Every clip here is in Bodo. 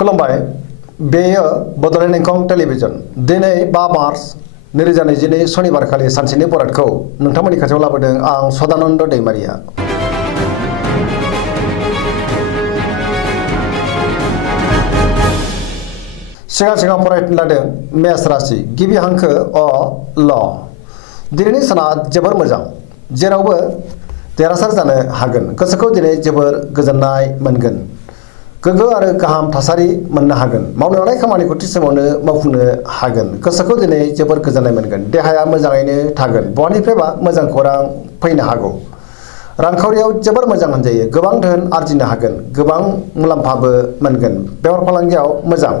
खुलुमबाय बेयो बड'लेण्ड इंखं टेलिभिजन दिनै 5 मार्च 2022 सनिबारखालि सानसेनि बरादखौ नोंथांमोननि खाथियाव लाबोदों आं सदानन्द दैमारिया। सिगां फरायनो लादों मेष राशि गिबि हांखो अ ल। दिनैनि साना जोबोर मोजां, जेरावबो देरहासार जानो हागोन। गोसोखौ दिनै जोबोर गोजोननाय मोनगोन। गोग्गो आरो गाहाम थासारि मोननो हागोन। मावनो लानाय खामानिखौ थि समावनो मावफुंनो हागोन। गोसोखौ दिनै जोबोर गोजोननाय मोनगोन। देहाया मोजाङैनो थागोन। बहानिफ्रायबा मोजां खौरां फैनो हागौ। रांखावरियाव जोबोर मोजां होनजायो। गोबां धोन आरजिनो हागोन। गोबां मुलाम्फाबो मोनगोन। बेफार फालांगियाव मोजां,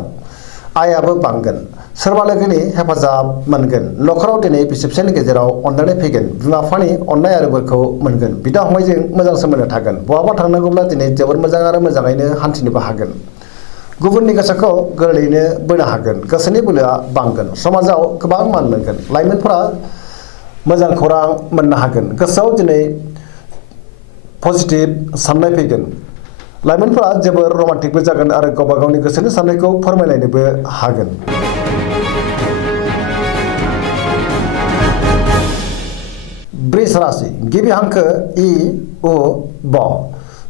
आयाबो बांगोन। सोरबा लोगोनि हेफाजाब मोनगोन। न'खराव दिनै बिसि-फिसायनि गेजेराव अनलायनाय फैगोन। बिमा-बिफानि अननाय आरो बोरखौ मोनगोन। बिदा-फंबायजों मोजां सोमोन्दो थागोन। बहाबा थांनांगौब्ला दिनै जोबोर मोजां आरो मोजाङैनो हान्थिनोबो हागोन। गुबुननि गोसोखौ गोरलैयैनो बोनो हागोन। गोसोनि बोलोआ बांगोन। समाजाव गोबां मान मोनगोन। लाइमोनफोरा मोजां खौरां मोननो हागोन। गोसोआव दिनै पजिटिभ साननाय फैगोन। लाइमोनफोरा जोबोर रमान्टिकबो जागोन आरो गावबा गावनि गोसोनि साननायखौ फोरमायलायनोबो हागोन। बृष राशि गिबि हांखो इ उ ब।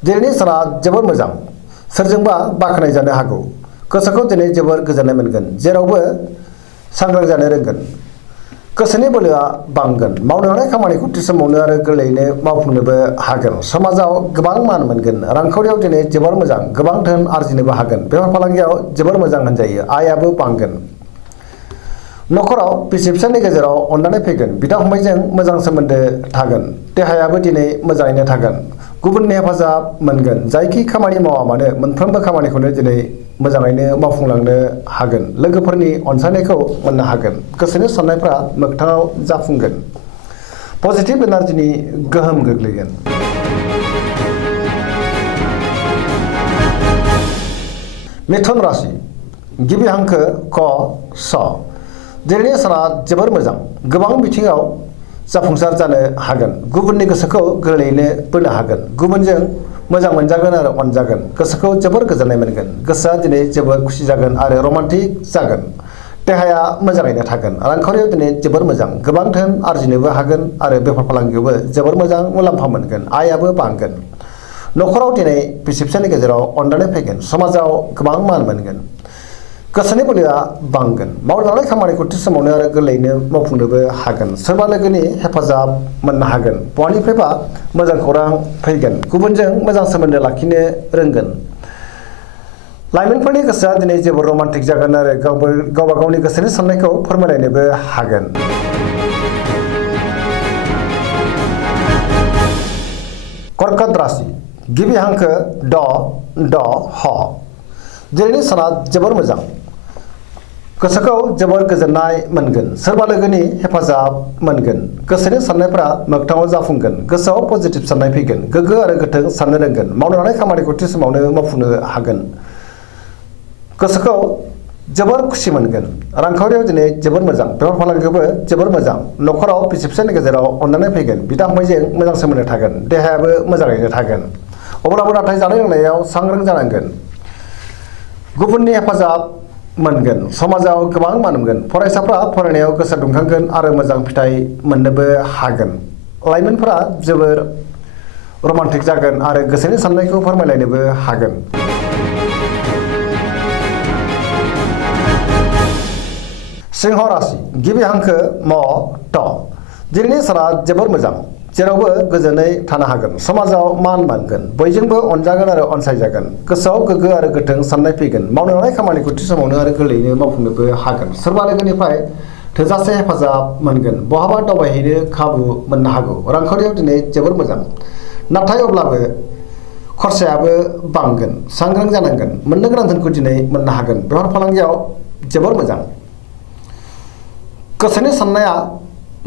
दिनैनि साना जोबोर मोजां, सोरजोंबा बाख्नाय जानो हागौ। गोसोखौ दिनै जोबोर गोजोननाय मोनगोन। जेरावबो सांग्रां जानो रोंगोन। गोसोनि बोलोआ बांगोन। मावनो लानाय खामानिखौ थि समावनो आरो गोरलैयैनो मावफुंनोबो हागोन। समाजाव गोबां मान मोनगोन। रांखावरियाव दिनै जोबोर मोजां, गोबां धोन आरजिनोबो हागोन। बेफार फालांगियाव जोबोर मोजां होनजायो। आयाबो बांगोन। न'खराव बिसि-फिसायनि गेजेराव अनलायनाय फैगोन। बिदा-फंबायजों मोजां सोमोन्दो थागोन। देहायाबो दिनै मोजाङैनो थागोन। गुबुननि हेफाजाब मोनगोन। जायखि खामानि मावा मानो मोनफ्रोमबो खामानिखौनो दिनै मोजाङैनो मावफुंलांनो हागोन। लोगोफोरनि अनसायनायखौ मोननो हागोन। गोसोनि साननायफ्रा मोगथाङाव जाफुंगोन। पजिटिभ एनार्जिनि गोहोम गोग्लैगोन। मिथुन राशि गिबि हांखो क स। दिनैनि साना जोबोर मोजां, गोबां बिथिङाव जाफुंसार जानो हागोन। गुबुननि गोसोखौ गोरलैयैनो बोनो हागोन। गुबुनजों मोजां मोनजागोन आरो अनजागोन। गोसोखौ जोबोर गोजोननाय मोनगोन। गोसोआ दिनै जोबोर खुसि जागोन आरो रमान्टिक जागोन। देहाया मोजाङैनो थागोन। रांखावरियाव दिनै जोबोर मोजां, गोबां धोन आरजिनोबो हागोन आरो बेफार फालांगियावबो जोबोर मोजां मुलाम्फा मोनगोन। आयाबो बांगोन। न'खराव दिनै बिसि-फिसायनि गेजेराव अनलायनाय फैगोन। समाजाव गोबां मान मोनगोन। गोसोनि बोलोआ बांगोन। मावनो लानाय खामानिखौ थि समावनो आरो गोरलैयैनो मावफुंनोबो हागोन। सोरबा लोगोनि हेफाजाब मोननो हागोन। बहानिफ्रायबा मोजां खौरां फैगोन। गुबुनजों मोजां सोमोन्दो लाखिनो रोंगोन। लाइमोनफोरनि गोसोआ दिनै जोबोर रमान्टिक जागोन आरो गावबा गावनि गोसोनि साननायखौ फोरमायलायनोबो हागोन। कर्कट राशि गिबि हांखो ड ड ह। दिनैनि साना जोबोर मोजां, गोसोखौ जोबोर गोजोननाय मोनगोन। सोरबा लोगोनि हेफाजाब मोनगोन। गोसोनि साननायफ्रा मोगथाङाव जाफुंगोन। गोसोआव पजिटिभ साननाय फैगोन। गोग्गो आरो गोथों साननो रोंगोन। मावनो लानाय खामानिखौ थि समावनो मावफुंनो हागोन। गोसोखौ जोबोर खुसि मोनगोन। रांखावरियाव दिनै जोबोर मोजां, बेफार फालांगियावबो जोबोर मोजां। न'खराव बिसि-फिसायनि गेजेराव अनलायनाय फैगोन। बिदा-फंबायजों मोजां सोमोन्दो थागोन। देहायाबो मोजाङैनो थागोन। अब्लाबो नाथाय जानाय लोंनायाव सांग्रां जानांगोन। गुबुननि हेफाजाब मोनगोन। समाजाव गोबां मान मोनगोन। फरायसाफ्रा फरायनायाव गोसो दुंखांगोन आरो मोजां फिथाइ मोननोबो हागोन। लाइमोनफोरा जोबोर रमान्टिक जागोन आरो गोसोनि साननायखौ फोरमायलायनोबो हागोन। सिंह राशि गिबि हांखो म ट। दिनैनि साना जोबोर मोजां, जेरावबो गोजोनै थानो हागोन। समाजाव मान मोनगोन। बयजोंबो अनजागोन आरो अनसायजागोन। गोसोआव गोग्गो आरो गोथों साननाय फैगोन। मावनो लानाय खामानिखौ थि समावनो आरो गोरलैयैनो मावफुंनोबो हागोन। सोरबा लोगोनिफ्राय थोजासे हेफाजाब मोनगोन। बहाबा दावबायहैनो खाबु मोननो हागौ। रांखावरियाव दिनै जोबोर मोजां, नाथाय अब्लाबो खरसायाबो बांगोन। सांग्रां जानांगोन। मोननो गोनां धोनखौ दिनै मोननो हागोन। बेफार फालांगियाव जोबोर मोजां। गोसोनि साननाया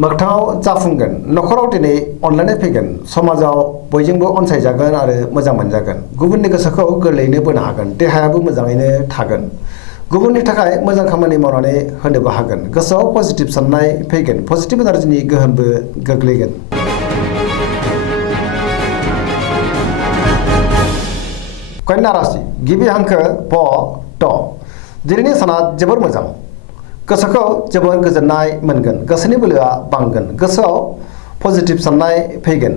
मोगथाङाव जाफुंगोन। न'खराव दिनै अनलायनाय फैगोन। समाजाव बयजोंबो अनसायजागोन आरो मोजां मोनजागोन। गुबुननि गोसोखौ गोरलैयैनो बोनो हागोन। देहायाबो मोजाङैनो थागोन। गुबुननि थाखाय मोजां खामानि मावनानै होनोबो हागोन। गोसोआव पजिटिभ साननाय फैगोन। पजिटिभ एनार्जिनि गोहोमबो गोग्लैगोन। कन्या राशि गिबि हांखो प ट। ट दिनैनि साना जोबोर मोजां गोसोखौ जोबोर गोजोननाय मोनगोन गोसोनि बोलोआ बांगोन गोसोआव पजिटिभ साननाय फैगोन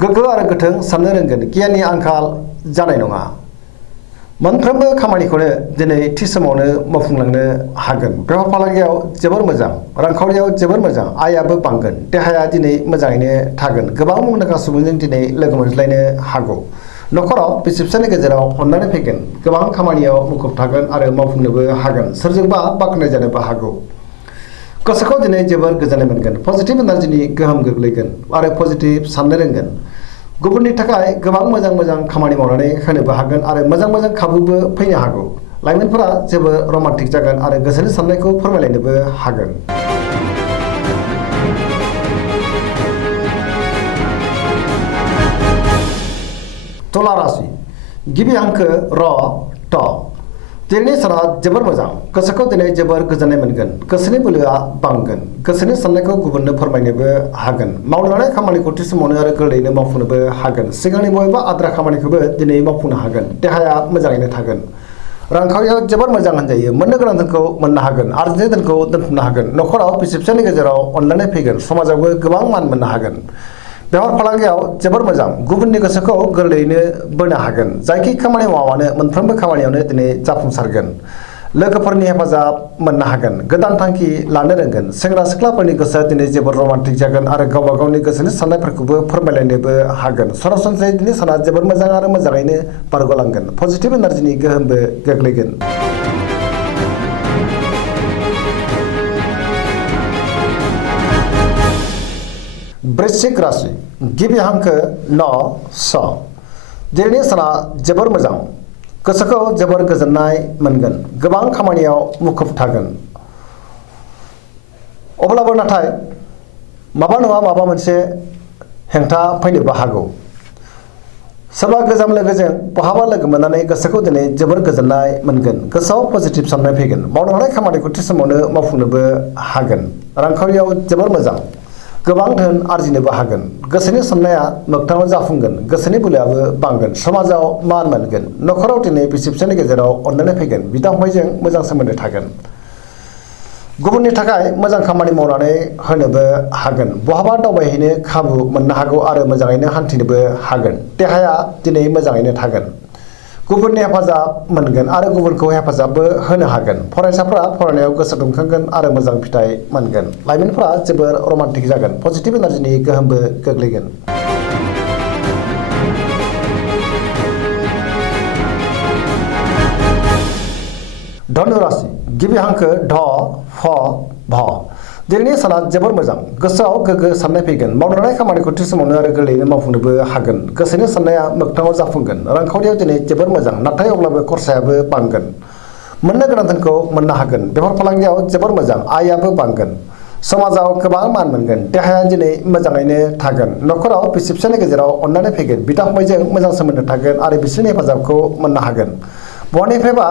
गोग्गो आरो गोथों साननो रोंगोन गियाननि आंखाल जानाय नङा मोनफ्रोमबो खामानिखौनो दिनै थि समावनो मावफुंलांनो हागोन बेफार फालांगियाव जोबोर मोजां रांखावरियाव जोबोर मोजां आयाबो बांगोन देहाया दिनै मोजाङैनो थागोन गोबां मुंदांखा सुबुंजों दिनै लोगो मोनज्लायनो हागौ नखराव बिसि फिसायनि गेजेराव अननानै फैगोन गोबां खामानियाव मुखुब थागोन आरो मावफुंनोबो हागोन सोरजोंबा बाख्नाय जानोबो हागौ गोसोखौ दिनै जोबोर गोजोननाय मोनगोन पजिटिभ एनार्जिनि गोहोम गोग्लैगोन आरो पजिटिभ साननो रोंगोन गुबुननि थाखाय गोबां मोजां खामानि मावनानै होनोबो हागोन आरो मोजां खाबुबो फैनो हागौ लाइमोनफोरा जोबोर रमान्टिक जागोन आरो गोसोनि साननायखौ फोरमायलायनोबो हागोन तुला राशि गिबि हांखो र ट दिनैनि साना जोबोर मोजां गोसोखौ दिनै जोबोर गोजोननाय मोनगोन गोसोनि बोलोआ बांगोन गोसोनि साननायखौ गुबुननो फोरमायनोबो हागोन मावनो लानाय खामानिखौ थि समावनो आरो गोरलैयैनो मावफुंनोबो हागोन सिगांनि बबेबा आद्रा खामानिखौबो दिनै मावफुंनो हागोन देहाया मोजाङैनो थागोन रांखावरियाव जोबोर मोजां होनजायो मोननो गोनां धोनखौ मोननो हागोन आरजिनाय धोनखौ दोनथुमनो हागोन नखराव बिसि फिसायनि गेजेराव अनलायनाय फैगोन समाजावबो गोबां मान मोननो हागोन बेफार फालांगियाव जोबोर मोजां गुबुननि गोसोखौ गोरलैयैनो बोनो हागोन जायखि खामानि मावानो मोनफ्रोमबो खामानियावनो दिनै जाफुंसारगोन लोगोफोरनि हेफाजाब मोननो हागोन गोदान थांखि लानो रोंगोन सेंग्रा सिख्लाफोरनि गोसोआ दिनै जोबोर रमान्टिक जागोन आरो गावबा गावनि गोसोनि साननायफोरखौबो फोरमायलायनोबो हागोन सरासनस्रायै दिनै साना जोबोर मोजां आरो मोजाङैनो बारग'लांगोन पजिटिभ एनार्जिनि गोहोमबो गोग्लैगोन वृश्चिक राशि गिबि हांखो न स दिनैनि साना जोबोर मोजां गोसोखौ जोबोर गोजोननाय मोनगोन गोबां खामानियाव मुखुब थागोन अब्लाबो नाथाय माबा नङा माबा मोनसे हेंथा फैनोबो हागौ सोरबा गोजाम लोगोजों बहाबा लोगो मोननानै गोसोखौ दिनै जोबोर गोजोननाय मोनगोन गोसोआव पजिटिभ साननाय फैगोन मावनो हानाय खामानिखौ थि समावनो मावफुंनोबो हागोन रांखावरियाव जोबोर मोजां गोबां धोन आरजिनोबो हागोन गोसोनि साननाया मोगथाङाव जाफुंगोन गोसोनि बोलोआबो बांगोन समाजाव मान मोनगोन नखराव दिनै बिसि फिसायनि गेजेराव अनलायनाय फैगोन बिदा फंबायजों मोजां सोमोन्दो थागोन गुबुननि थाखाय मोजां खामानि मावनानै होनोबो हागोन बहाबा दावबायहैनो खाबु मोननो हागौ आरो मोजाङैनो हान्थिनोबो हागोन देहाया दिनै मोजाङैनो थागोन गुबुननि हेफाजाब मोनगोन आरो गुबुनखौ हेफाजाबबो होनो हागोन फरायसाफोरा फरायनायाव गोसो दुंखांगोन आरो मोजां फिथाइ मोनगोन लाइमोनफोरा जोबोर रमान्टिक जागोन पजिटिभ एनार्जिनि गोहोमबो गोग्लैगोन धनु राशि गिबि हांखो ढ फ भ दिनैनि साना जोबोर मोजां गोसोआव गोग्गो साननाय फैगोन मावनो लानाय खामानिखौ थि समावनो आरो गोरलैयैनो मावफुंनोबो हागोन गोसोनि साननाया मोगथाङाव जाफुंगोन रांखावरियाव दिनै जोबोर मोजां नाथाय अब्लाबो खरसायाबो बांगोन मोननो गोनां धोनखौ मोननो हागोन बेफार फालांगियाव जोबोर मोजां आयाबो बांगोन समाजाव गोबां मान मोनगोन देहाया दिनै मोजाङैनो थागोन नखराव बिसि फिसायनि गेजेराव अननानै फैगोन बिदा फंबायजों मोजां सोमोन्दो थागोन आरो बिसोरनि हेफाजाबखौ मोननो हागोन बहानिफ्रायबा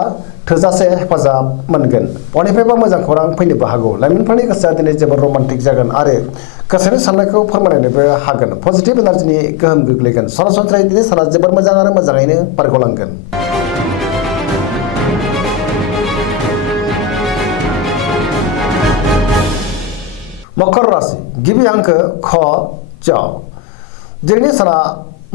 थोजासे हेफाजाब मोनगोन बहानिफ्रायबा मोजां खौरां फैनोबो हागौ लाइमोनफोरनि गोसोआ दिनै जोबोर रमान्टिक जागोन आरो गोसोनि साननायखौ फोरमायलायनोबो हागोन पजिटिभ एनार्जिनि गोहोम गोग्लैगोन सरासनस्रायै दिनै साना जोबोर मोजां आरो मोजाङैनो बारग'लांगोन मकर राशि गिबि हांखो ख ज दिनैनि साना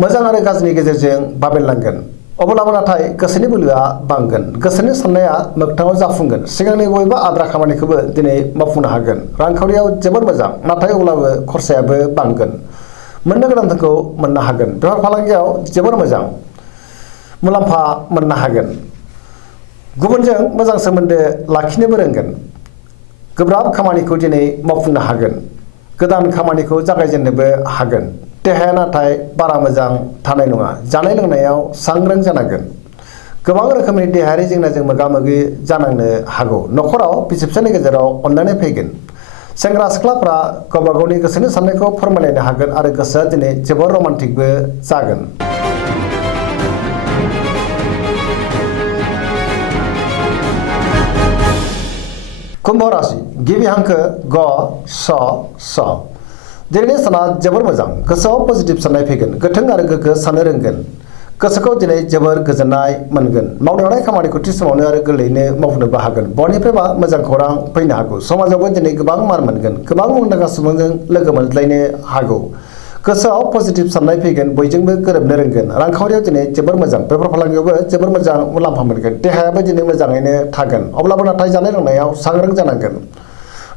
मोजां आरो गाज्रिनि गेजेरजों बाबेनलांगोन अब्लाबो नाथाय गोसोनि बोलोआ बांगोन गोसोनि साननाया मोगथाङाव जाफुंगोन सिगांनि बबेबा आद्रा खामानिखौबो दिनै मावफुंनो हागोन रांखावरियाव जोबोर मोजां नाथाय अब्लाबो खरसायाबो बांगोन मोननो गोनां धोनखौ मोननो हागोन बेफार फालांगियाव जोबोर मोजां मुलाम्फा मोननो हागोन गुबुनजों मोजां सोमोन्दो लाखिनोबो रोंगोन गोब्राब खामानिखौ दिनै मावफुंनो हागोन गोदान खामानिखौ जागायजेननोबो हागोन देहाया नाथाय बारा मोजां थानाय नङा जानाय लोंनायाव सांग्रां जानांगोन गोबां रोखोमनि देहायारि जेंनाजों मोगा मोगि जानांनो हागौ नखराव बिसि फिसायनि गेजेराव अनलायनाय फैगोन सेंग्रा सिख्लाफ्रा गावबा गावनि गोसोनि साननायखौ फोरमायलायनो हागोन आरो गोसोआ दिनै जोबोर रमान्टिकबो जागोन कुम्भ राशि गिबि हांखो ग स स दिनैनि साना जोबोर मोजां गोसोआव पजिटिभ साननाय फैगोन गोथों आरो गोग्गो साननो रोंगोन गोसोखौ दिनै जोबोर गोजोननाय मोनगोन। मावनो हानाय खामानिखौ थि समावनो आरो गोरलैयैनो मावफुंनोबो हागोन। बयनिफ्रायबा मोजां खौरां फैनो हागौ। समाजावबो दिनै गोबां मान मोनगोन। गोबां मुंदांखा सुबुंजों लोगो मोनज्लायनो हागौ। गोसोआव पजिटिभ साननाय फैगोन। बयजोंबो गोरोबनो रोंगोन। रांखावरियाव दिनै जोबोर मोजां। बेफार फालांगियावबो जोबोर मोजां मुलाम्फा मोनगोन। देहायाबो दिनै मोजाङैनो थागोन। अब्लाबो नाथाय जानाय लोंनायाव सांग्रां जानांगोन।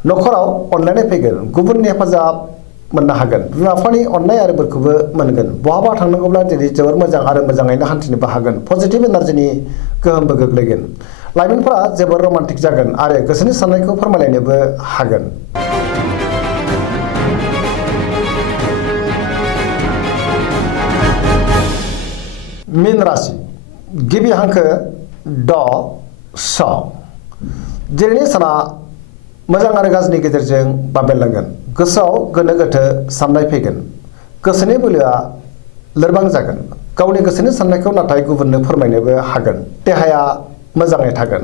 न'खराव अनलायनाय फैगोन। गुबुननि हेफाजाब मोननो हागोन। बिमा बिफानि अननाय आरो बोरखौबो मोनगोन। बहाबा थांनांगौब्ला दिनै जोबोर मोजां आरो मोजाङैनो हान्थिनोबो हागोन। पजिटिभ एनार्जिनि गोहोमबो गोग्लैगोन। लाइमोनफोरा जोबोर रमान्टिक जागोन आरो गोसोनि साननायखौ फोरमायलायनोबो हागोन। मीन राशि गिबि हांखो ड स। दिनैनि साना मोजां आरो गाज्रिनि गेजेरजों बाबेनलांगोन। गोसोआव गोनो गोथो साननाय फैगोन। गोसोनि बोलोआ लोरबां जागोन। गावनि गोसोनि साननायखौ नाथाय गुबुननो फोरमायनोबो हागोन। देहाया मोजाङै थागोन।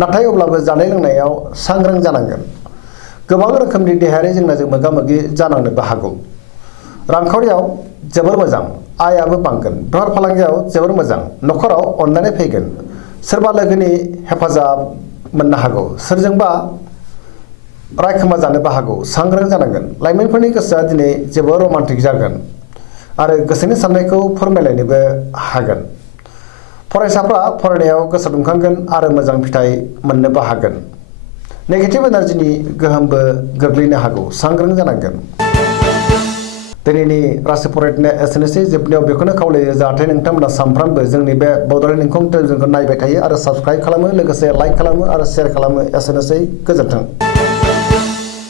नाथाय अब्लाबो जानाय लोंनायाव सांग्रां जानांगोन। गोबां रोखोमनि देहायारि जेंनाजों मोगा मोगि जानांनोबो हागौ। रांखावरियाव जोबोर मोजां। आयाबो बांगोन। बेफार फालांगियाव जोबोर मोजां। न'खराव अनलायनाय फैगोन। सोरबा लोगोनि हेफाजाब मोननो हागौ। सोरजोंबा रायखोमा जानोबो हागौ। सांग्रां जानांगोन। लाइमोनफोरनि गोसोआ दिनै जोबोर रमान्टिक जागोन आरो गोसोनि साननायखौ फोरमायलायनोबो हागोन। फरायसाफ्रा फरायनायाव गोसो दुंखांगोन आरो मोजां फिथाइ मोननोबो हागोन। नेगेटिभ एनार्जिनि गोहोमबो गोग्लैनो हागौ। सांग्रां जानांगोन। दिनैनि राशि फरायनाया एसेनोसै। जोबनायाव बेखौनो खावलायो जाहाथे नोंथांमोना सानफ्रामबो जोंनि बे बड'लेण्ड इंखं टेलिभिजनखौ नायबाय थायो आरो साबस्क्राइब खालामो, लोगोसे लाइक खालामो आरो शेयार खालामो। एसेनोसै। गोजोन्थों।